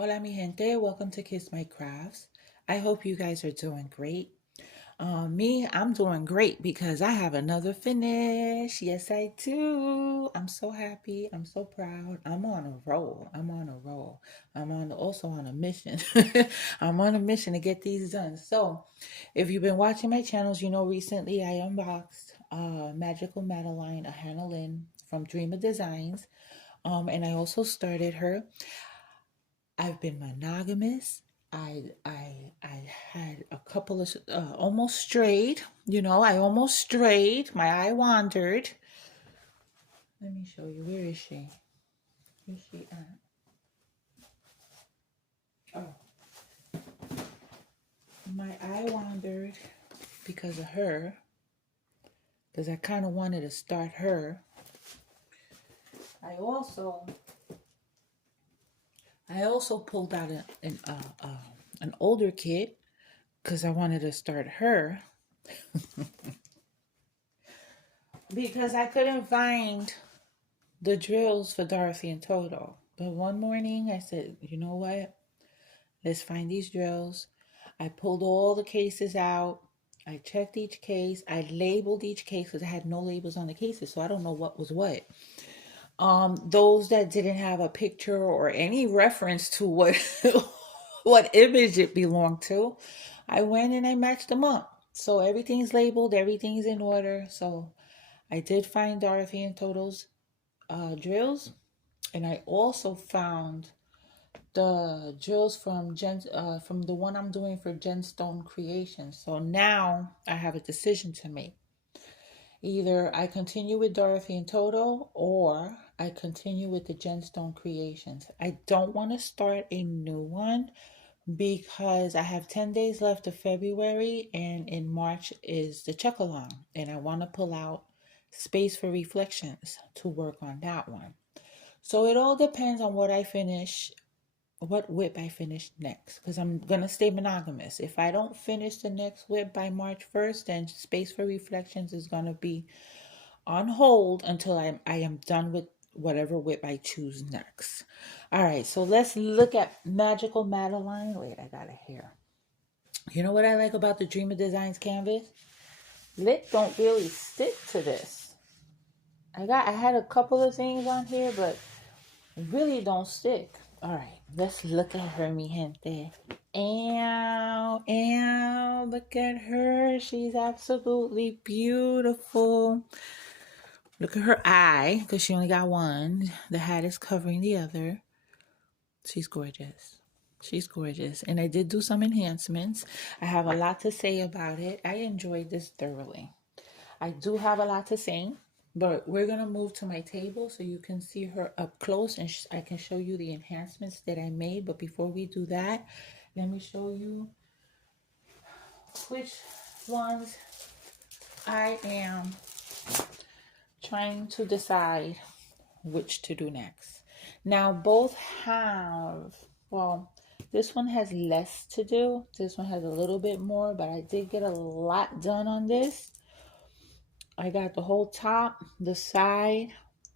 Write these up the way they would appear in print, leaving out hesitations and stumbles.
Hola mi gente, welcome to Kiss My Crafts. I hope you guys are doing great. I'm doing great because I have another finish. Yes, I do. I'm so happy. I'm so proud. I'm on a roll. I'm on a roll. Also on a mission. I'm on a mission to get these done. So, if you've been watching my channels, you know recently I unboxed Magical Madeline, a Hannah Lynn from Dreamer Designs. And I also started her. I've been monogamous. I had a couple of almost strayed. I almost strayed. My eye wandered. Let me show you. Where is she? Where's she at? Oh, my eye wandered because of her. Because I kind of wanted to start her. I also pulled out an older kit because I wanted to start her because I couldn't find the drills for Dorothy and Toto. But one morning I said, you know what? Let's find these drills. I pulled all the cases out. I checked each case. I labeled each case because I had no labels on the cases, so I don't know what was what. Those that didn't have a picture or any reference to what what image it belonged to, I went and I matched them up. So everything's labeled, everything's in order. So I did find Dorothy and Toto's drills, and I also found the drills from the one I'm doing for Gemstone Creations. So now I have a decision to make. Either I continue with Dorothy and Toto or I continue with the Gemstone Creations. I don't want to start a new one because I have 10 days left of February and in March is the check along, and I want to pull out Space for Reflections to work on that one. So it all depends on what whip I finish next, because I'm going to stay monogamous. If I don't finish the next whip by March 1st, then Space for Reflections is going to be on hold until I am done with whatever whip I choose next. All right, so let's look at Magical Madeline. Wait, I got it here. You know what I like about the Dreamer Designs canvas? Lit don't really stick to this. I had a couple of things on here, but it really don't stick. All right, let's look at her, mi gente. Ow, ow, look at her. She's absolutely beautiful. Look at her eye, because she only got one. The hat is covering the other. She's gorgeous. She's gorgeous. And I did do some enhancements. I have a lot to say about it. I enjoyed this thoroughly. I do have a lot to say, but we're going to move to my table so you can see her up close and I can show you the enhancements that I made. But before we do that, let me show you which ones I am trying to decide which to do next. Now, both have, well, this one has less to do. This one has a little bit more, but I did get a lot done on this. I got the whole top, the side,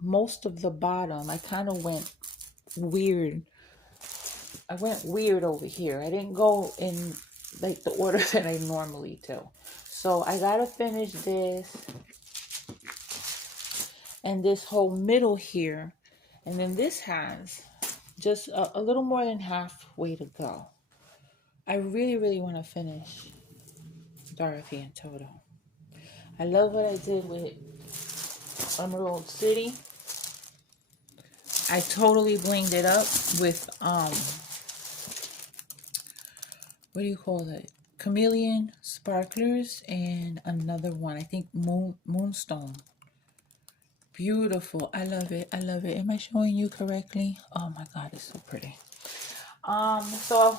most of the bottom. I kind of went weird. I went weird over here. I didn't go in like the order that I normally do. So I got to finish this and this whole middle here. And then this has just a little more than halfway to go. I really, really want to finish Dorothy and Toto. I love what I did with Emerald City. I totally blinged it up with what do you call it? Chameleon sparklers and another one. I think Moonstone. Beautiful. I love it. I love it. Am I showing you correctly? Oh my God, it's so pretty. So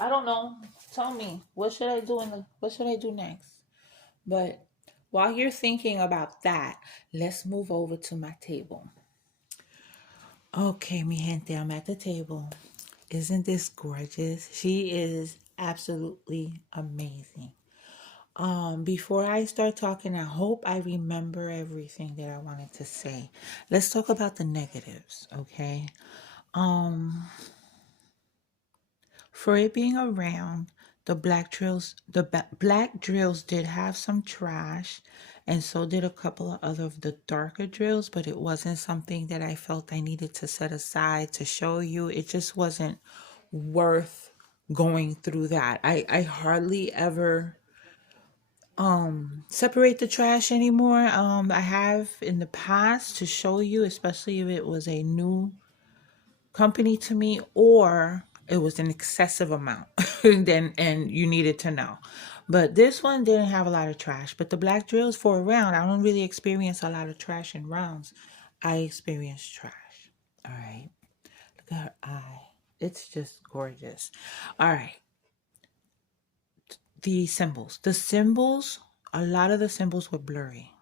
I don't know. Tell me, what should I do what should I do next? But while you're thinking about that, let's move over to my table. Okay, mi gente, I'm at the table. Isn't this gorgeous? She is absolutely amazing. Before I start talking, I hope I remember everything that I wanted to say. Let's talk about the negatives, okay? Um, For it being a round, black drills did have some trash, and so did a couple of other of the darker drills, but it wasn't something that I felt I needed to set aside to show you. It just wasn't worth going through that. I hardly ever separate the trash anymore. I have in the past to show you, especially if it was a new company to me or it was an excessive amount then and you needed to know. But this one didn't have a lot of trash. But the black drills for a round, I don't really experience a lot of trash in rounds. I experience trash. All right. Look at her eye. It's just gorgeous. All right. The symbols. A lot of the symbols were blurry.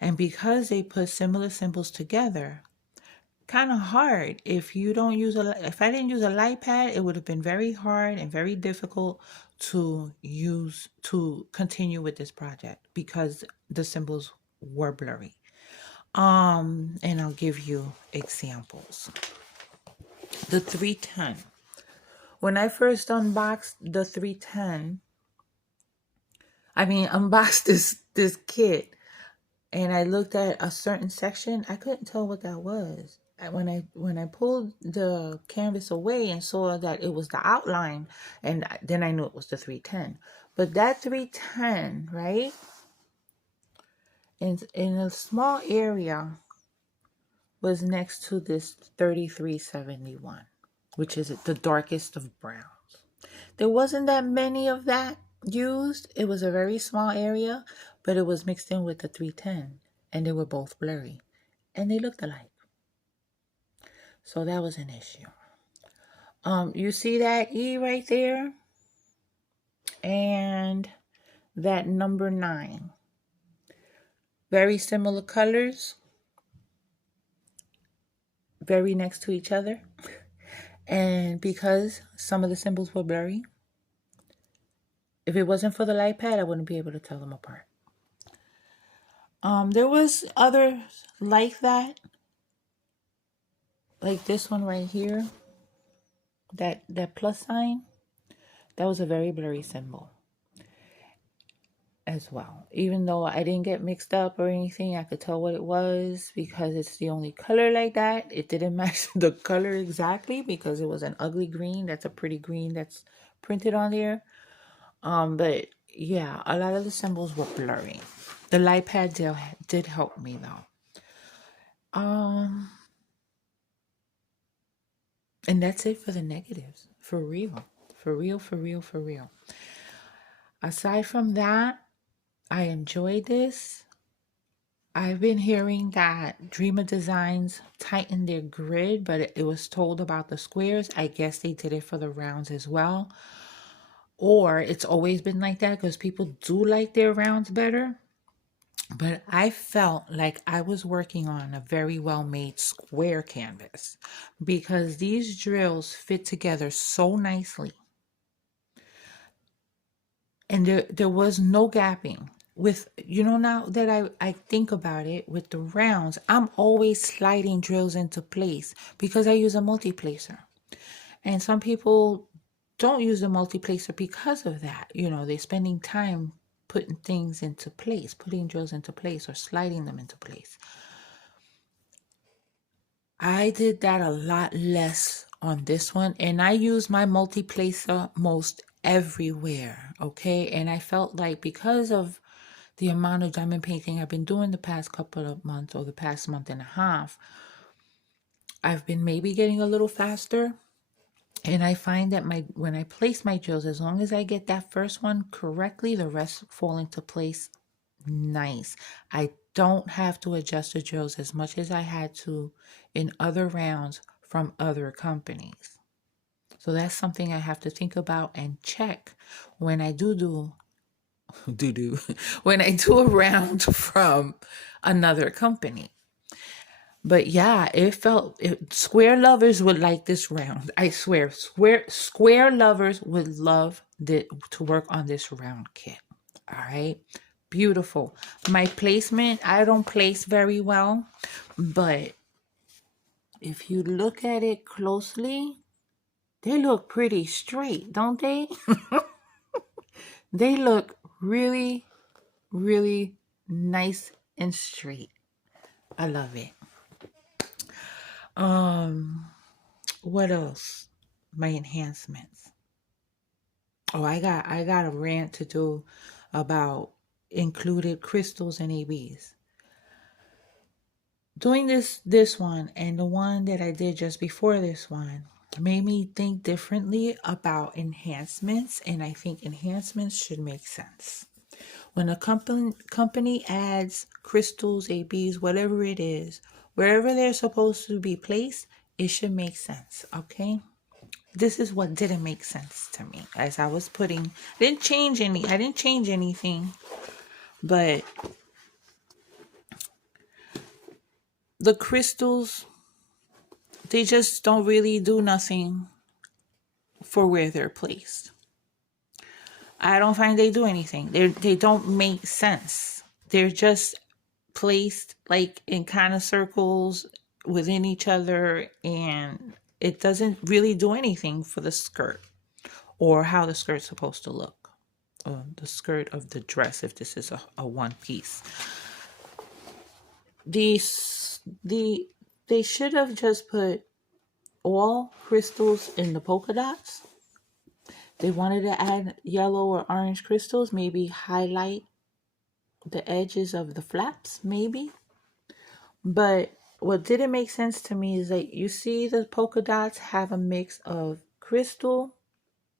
And because they put similar symbols together, kind of hard. If I didn't use a light pad, it would have been very hard and very difficult to continue with this project because the symbols were blurry. And I'll give you examples. The 310. When I first unboxed the 310, unboxed this kit, and I looked at a certain section, I couldn't tell what that was. When I pulled the canvas away and saw that it was the outline, and then I knew it was the 310. But that 310, right, in a small area was next to this 3371, which is the darkest of browns. There wasn't that many of that used. It was a very small area, but it was mixed in with the 310, and they were both blurry, and they looked alike. So that was an issue. You see that E right there? And that number 9. Very similar colors. Very next to each other. And because some of the symbols were blurry, if it wasn't for the light pad, I wouldn't be able to tell them apart. There was others like that. Like this one right here. That plus sign. That was a very blurry symbol as well. Even though I didn't get mixed up or anything, I could tell what it was because it's the only color like that. It didn't match the color exactly because it was an ugly green. That's a pretty green that's printed on there. But yeah, a lot of the symbols were blurry. The light pad did help me though. And that's it for the negatives. For real. For real, for real, for real. Aside from that, I enjoyed this. I've been hearing that Dreamer Designs tightened their grid, but it was told about the squares. I guess they did it for the rounds as well. Or it's always been like that because people do like their rounds better. But I felt like I was working on a very well-made square canvas because these drills fit together so nicely. And there was no gapping. With, now that I think about it, with the rounds, I'm always sliding drills into place because I use a multi-placer. And some people don't use a multi-placer because of that. They're spending time putting things into place, putting drills into place or sliding them into place. I did that a lot less on this one, and I use my multi-placer most everywhere, okay? And I felt like because of the amount of diamond painting I've been doing the past couple of months or the past month and a half, I've been maybe getting a little faster. And I find that when I place my drills, as long as I get that first one correctly, the rest fall into place nice. I don't have to adjust the drills as much as I had to in other rounds from other companies. So that's something I have to think about and check when I do when I do a round from another company. But yeah, square lovers would like this round. I swear, square lovers would love to work on this round kit. All right, beautiful. My placement, I don't place very well, but if you look at it closely, they look pretty straight, don't they? They look really, really nice and straight. I love it. Um, what else? My enhancements. Oh, I got a rant to do about included crystals and ABs. Doing this one and the one that I did just before this one made me think differently about enhancements, and I think enhancements should make sense. When a company adds crystals, ABs, whatever it is, wherever they're supposed to be placed, it should make sense, okay? This is what didn't make sense to me as I was putting, I didn't change anything, but the crystals, they just don't really do nothing for where they're placed. I don't find they do anything. They don't make sense. They're just placed like in kind of circles within each other, and it doesn't really do anything for the skirt or how the skirt's supposed to look. The skirt of the dress, if this is a one piece. They should have just put all crystals in the polka dots. They wanted to add yellow or orange crystals, maybe highlight the edges of the flaps, maybe. But what didn't make sense to me is that you see the polka dots have a mix of crystal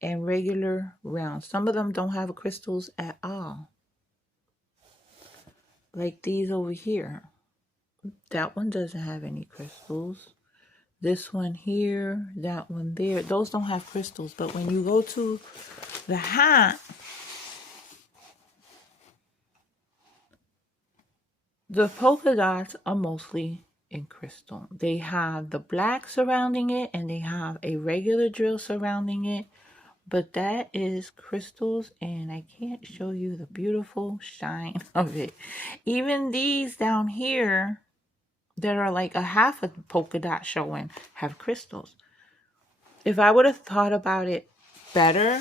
and regular round. Some of them don't have crystals at all. Like these over here. That one doesn't have any crystals. This one here, that one there. Those don't have crystals. But when you go to the hat, the polka dots are mostly in crystal. They have the black surrounding it and they have a regular drill surrounding it. But that is crystals, and I can't show you the beautiful shine of it. Even these down here that are like a half a polka dot showing have crystals. If I would have thought about it better,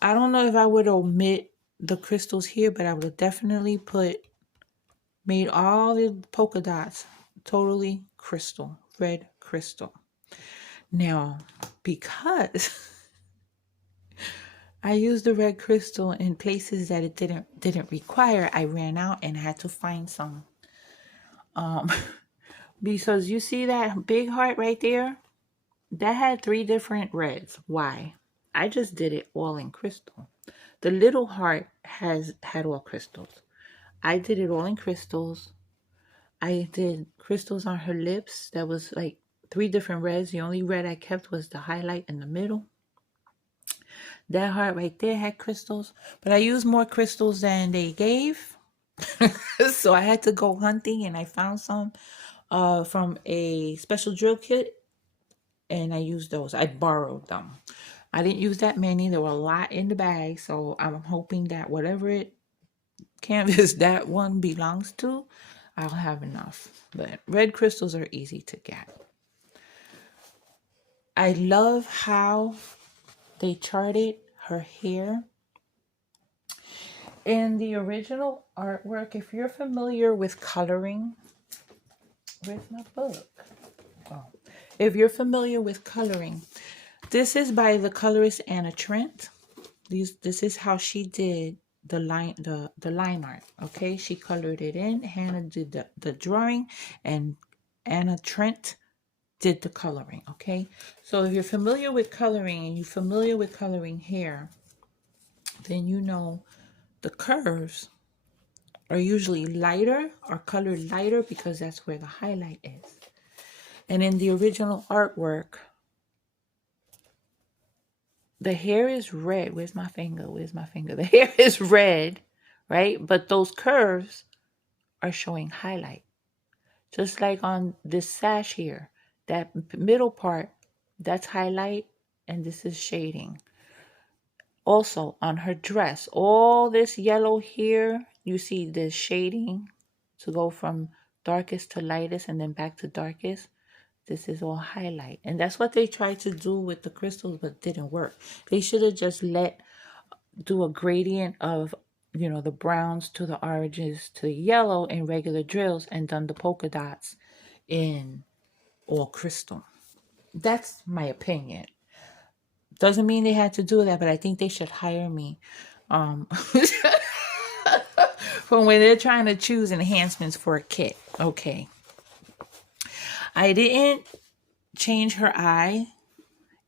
I don't know if I would omit the crystals here, but I would have definitely made all the polka dots totally crystal, red crystal. Now, because I used the red crystal in places that it didn't require, I ran out and had to find some. Because you see that big heart right there? That had 3 different reds. Why? I just did it all in crystal. The little heart had all crystals. I did it all in crystals. I did crystals on her lips. That was like 3 different reds. The only red I kept was the highlight in the middle. That heart right there had crystals. But I used more crystals than they gave. So I had to go hunting, and I found some from a special drill kit. And I used those. I borrowed them. I didn't use that many. There were a lot in the bag. So I'm hoping that whatever canvas that one belongs to, I'll have enough. But red crystals are easy to get. I love how they charted her hair. In the original artwork, if you're familiar with coloring, where's my book? Oh. If you're familiar with coloring, this is by the colorist Anna Trent. This is how she did the line art. Okay, she colored it in. Hannah did the drawing, and Anna Trent did the coloring. Okay, so if you're familiar with coloring and you're familiar with coloring hair, then you know the curves are usually lighter or colored lighter because that's where the highlight is. And in the original artwork, the hair is red. Where's my finger? The hair is red, right? But those curves are showing highlight. Just like on this sash here, that middle part, that's highlight, and this is shading. Also, on her dress, all this yellow here, you see this shading to go from darkest to lightest and then back to darkest. This is all highlight. And that's what they tried to do with the crystals, but didn't work. They should have just do a gradient of, the browns to the oranges to the yellow in regular drills and done the polka dots in all crystal. That's my opinion. Doesn't mean they had to do that, but I think they should hire me. Um, from when they're trying to choose enhancements for a kit. Okay. I didn't change her eye,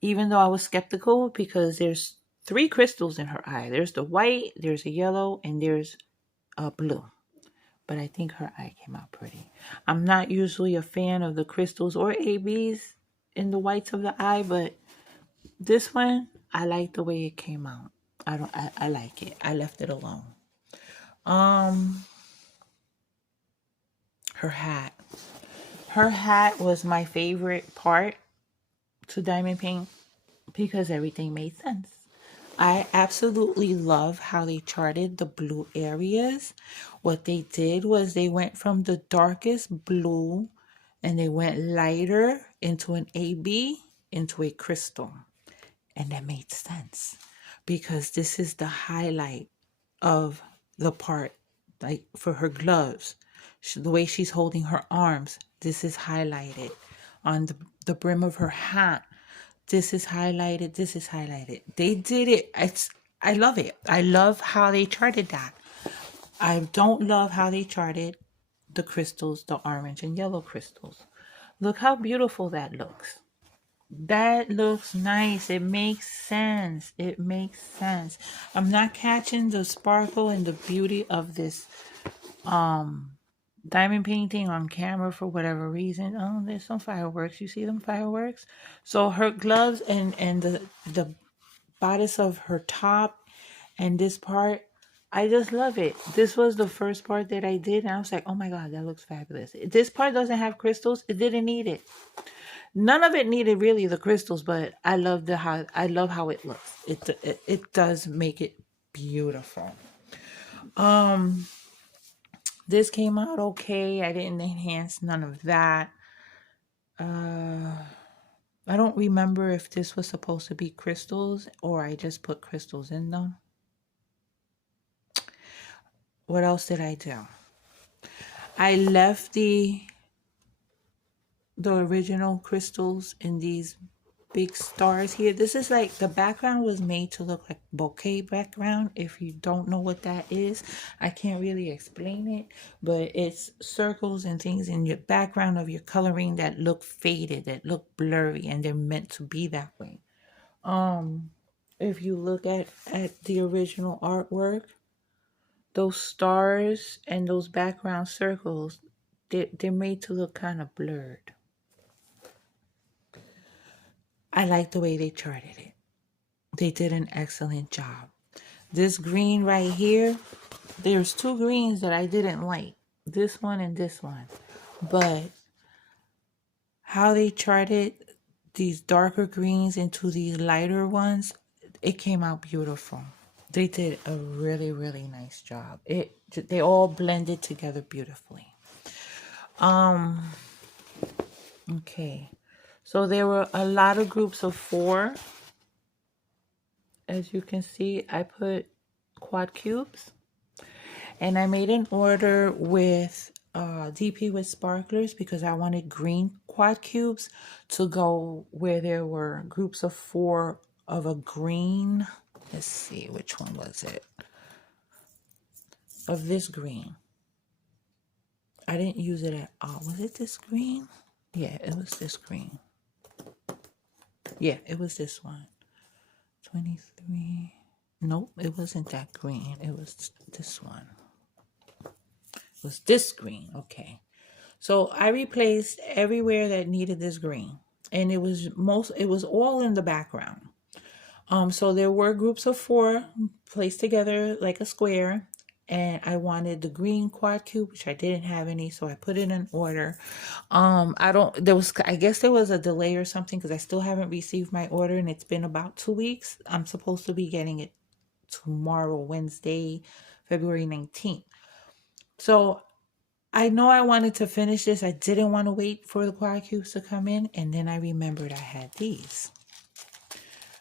even though I was skeptical, because there's 3 crystals in her eye. There's the white, there's a yellow, and there's a blue. But I think her eye came out pretty. I'm not usually a fan of the crystals or ABs in the whites of the eye, but this one, I like the way it came out. I like it. I left it alone. Her hat. Her hat was my favorite part to diamond paint because everything made sense. I absolutely love how they charted the blue areas. What they did was they went from the darkest blue and they went lighter into an AB into a crystal. And that made sense because this is the highlight of the part, like for her gloves, the way she's holding her arms. This is highlighted on the brim of her hat. This is highlighted. This is highlighted. They did it. I love it. I love how they charted that. I don't love how they charted the crystals, the orange and yellow crystals. Look how beautiful that looks. That looks nice. It makes sense. It makes sense. I'm not catching the sparkle and the beauty of this diamond painting on camera for whatever reason. Oh, there's some fireworks. You see them fireworks? So her gloves and the bodice of her top and this part, I just love it. This was the first part that I did, and I was like, oh my god, that looks fabulous. This part doesn't have crystals. It didn't need it. None of it needed really the crystals, but I love how it looks. It does make it beautiful. This came out okay. I didn't enhance none of that. I don't remember if this was supposed to be crystals or I just put crystals in them. What else did I do? I left the original crystals in these big stars here. This is like, the background was made to look like bouquet background. If you don't know what that is, I can't really explain it, but it's circles and things in your background of your coloring that look faded, that look blurry, and they're meant to be that way. If you look at the original artwork, those stars and those background circles, they're made to look kind of blurred. I like the way they charted it. They did an excellent job. This green right here, there's 2 greens that I didn't like. This one and this one. But how they charted these darker greens into these lighter ones, it came out beautiful. They did a really, really nice job. They all blended together beautifully. Okay. So there were a lot of groups of 4. As you can see, I put quad cubes. And I made an order with DP with sparklers because I wanted green quad cubes to go where there were groups of 4 of a green. Let's see, which one was it? Of this green. I didn't use it at all. Was it this green? Yeah, it was this green. Yeah, it was this one. 23. Nope, it wasn't that green. It was this one. It was this green. Okay. So I replaced everywhere that needed this green. And it was all in the background. So there were groups of 4 placed together like a square. And I wanted the green quad cube, which I didn't have any, so I put it in order. I guess there was a delay or something because I still haven't received my order and it's been about 2 weeks. I'm supposed to be getting it tomorrow, Wednesday, February 19th. So I know I wanted to finish this. I didn't want to wait for the quad cubes to come in. And then I remembered I had these.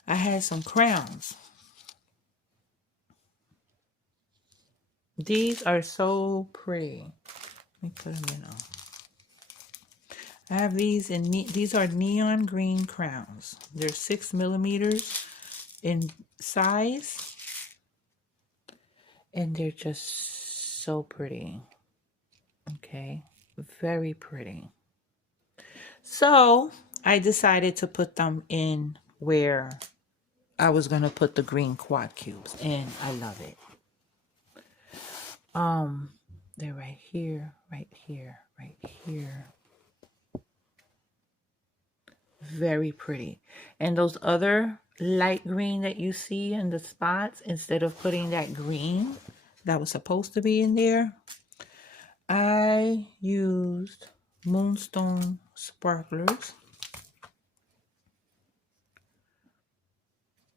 I had some crowns. These are so pretty. Let me put them in. I have these in, these are neon green crowns. They're 6 millimeters in size. And they're just so pretty. Okay. Very pretty. So I decided to put them in where I was going to put the green quad cubes. And I love it. They're right here, right here, right here. Very pretty. And those other light green that you see in the spots, instead of putting that green that was supposed to be in there, I used Moonstone sparklers.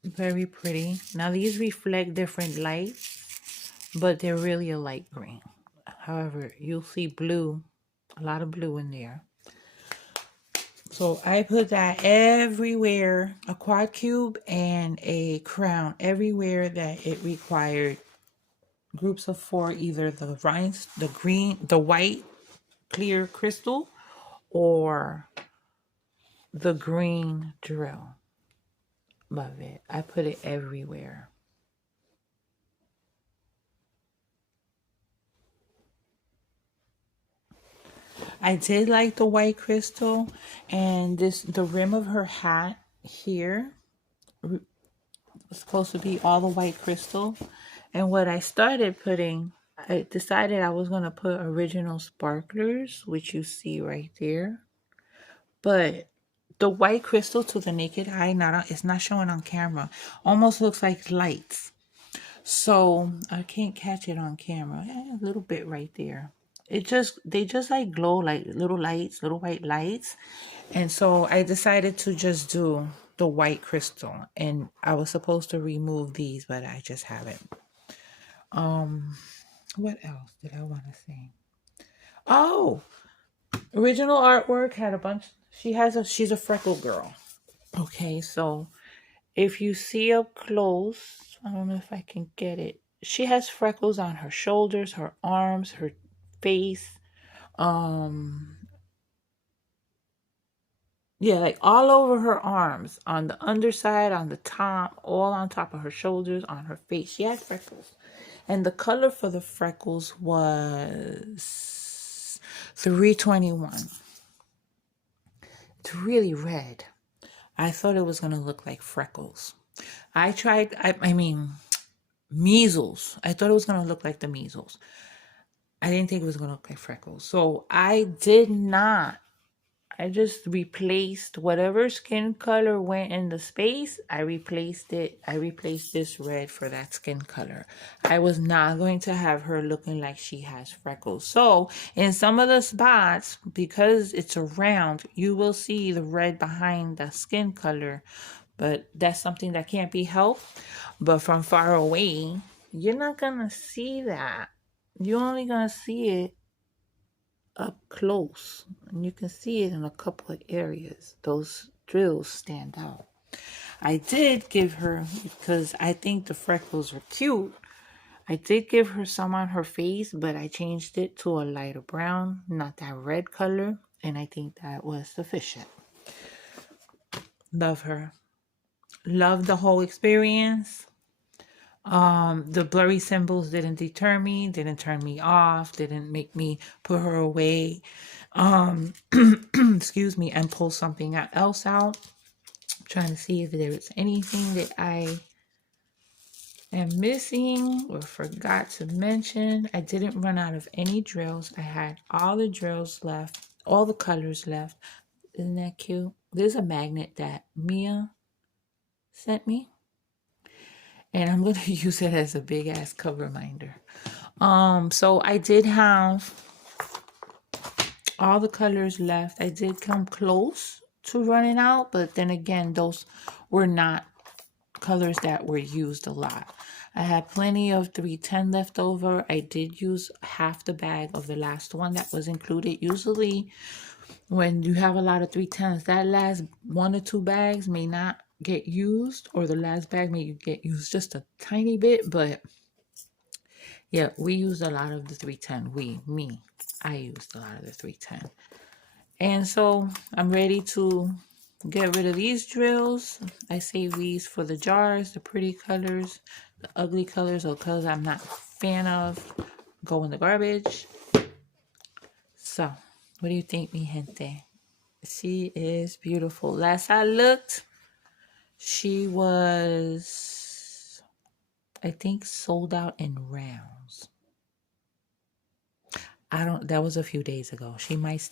Very pretty. Now these reflect different lights, but they're really a light green. However, you'll see blue, a lot of blue in there. So I put that everywhere, a quad cube and a crown, everywhere that it required groups of 4, either the rhinestones, the green, the white clear crystal, or the green drill. Love it. I put it everywhere. I did like the white crystal, and the rim of her hat here was supposed to be all the white crystal. And what I started putting, I decided I was going to put original sparklers, which you see right there. But the white crystal to the naked eye, it's not showing on camera. Almost looks like lights. So I can't catch it on camera. A little bit right there. They just like glow like little lights, little white lights. And so I decided to just do the white crystal. And I was supposed to remove these, but I just haven't. What else did I want to say? Oh, original artwork had a bunch. She's a freckle girl. Okay, so if you see up close, I don't know if I can get it. She has freckles on her shoulders, her arms, her face. Yeah, like all over her arms, on the underside, on the top, all on top of her shoulders, on her face. She had freckles. And the color for the freckles was 321. It's really red. I thought it was going to look like freckles. I mean, measles. I thought it was going to look like the measles. I didn't think it was going to look like freckles. So I just replaced whatever skin color went in the space. I replaced it. I replaced this red for that skin color. I was not going to have her looking like she has freckles. So in some of the spots, because it's a round, you will see the red behind the skin color. But that's something that can't be helped. But from far away, you're not going to see that. You're only going to see it up close, and you can see it in a couple of areas. Those drills stand out. I did give her, because I think the freckles are cute, I did give her some on her face, but I changed it to a lighter brown, not that red color, and I think that was sufficient. Love her. Love the whole experience. The blurry symbols didn't deter me, didn't turn me off, didn't make me put her away, excuse me, and pull something else out. I'm trying to see if there is anything that I am missing or forgot to mention. I didn't run out of any drills. I had all the drills left, all the colors left. Isn't that cute? There's a magnet that Mia sent me, and I'm going to use it as a big ass cover reminder. So I did have all the colors left. I did come close to running out, but then again, those were not colors that were used a lot. I had plenty of 310 left over. I did use half the bag of the last one that was included. Usually when you have a lot of 310s, that last 1 or 2 bags may not get used, or the last bag may get used just a tiny bit. But yeah, we used a lot of the 310. I used a lot of the 310. And so I'm ready to get rid of these drills. I save these for the jars, the pretty colors, the ugly colors, or colors I'm not a fan of, go in the garbage. So, what do you think, mi gente? She is beautiful. Last I looked, she was, I think, sold out in rounds. That was a few days ago. She might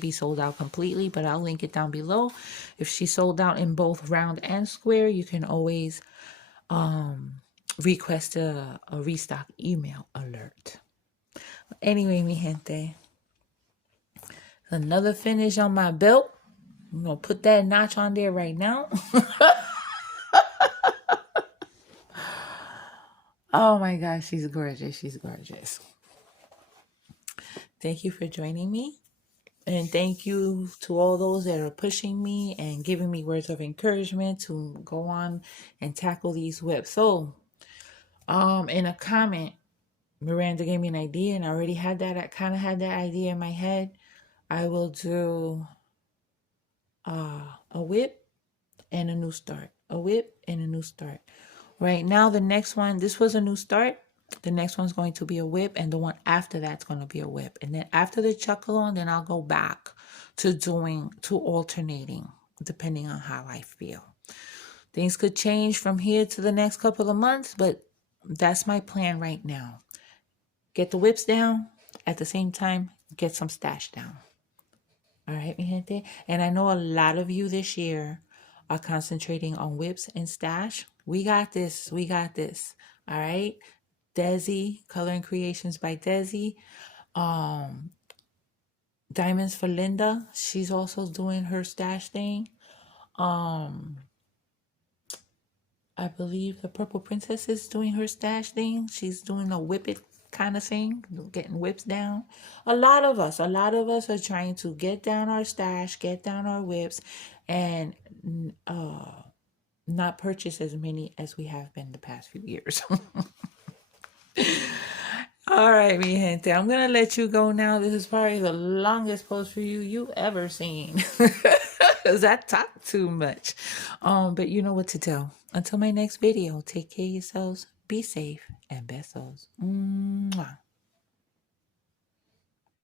be sold out completely, but I'll link it down below. If she sold out in both round and square, you can always request a restock email alert. Anyway, mi gente, another finish on my belt. I'm gonna put that notch on there right now. Oh my gosh, she's gorgeous. She's gorgeous. Thank you for joining me. And thank you to all those that are pushing me and giving me words of encouragement to go on and tackle these whips. So, in a comment, Miranda gave me an idea, and I already had that. I kind of had that idea in my head. I will do a whip and a new start. A whip and a new start. Right now, the next one, this was a new start. The next one's going to be a whip, and the one after that's going to be a whip. And then after the chuck along, then I'll go back to alternating, depending on how I feel. Things could change from here to the next couple of months, but that's my plan right now. Get the whips down, at the same time, get some stash down. All right, mi gente? And I know a lot of you this year are concentrating on whips and stash. We got this. We got this. All right? Desi, Coloring Creations by Desi. Diamonds for Linda. She's also doing her stash thing. I believe the Purple Princess is doing her stash thing. She's doing a whip it kind of thing, getting whips down. A lot of us are trying to get down our stash, get down our whips, and not purchase as many as we have been the past few years. All right, mi gente, I'm gonna let you go now. This is probably the longest post for you ever seen, because I talk too much. But you know what to do. Until my next video, take care of yourselves, be safe, and besos. Mwah.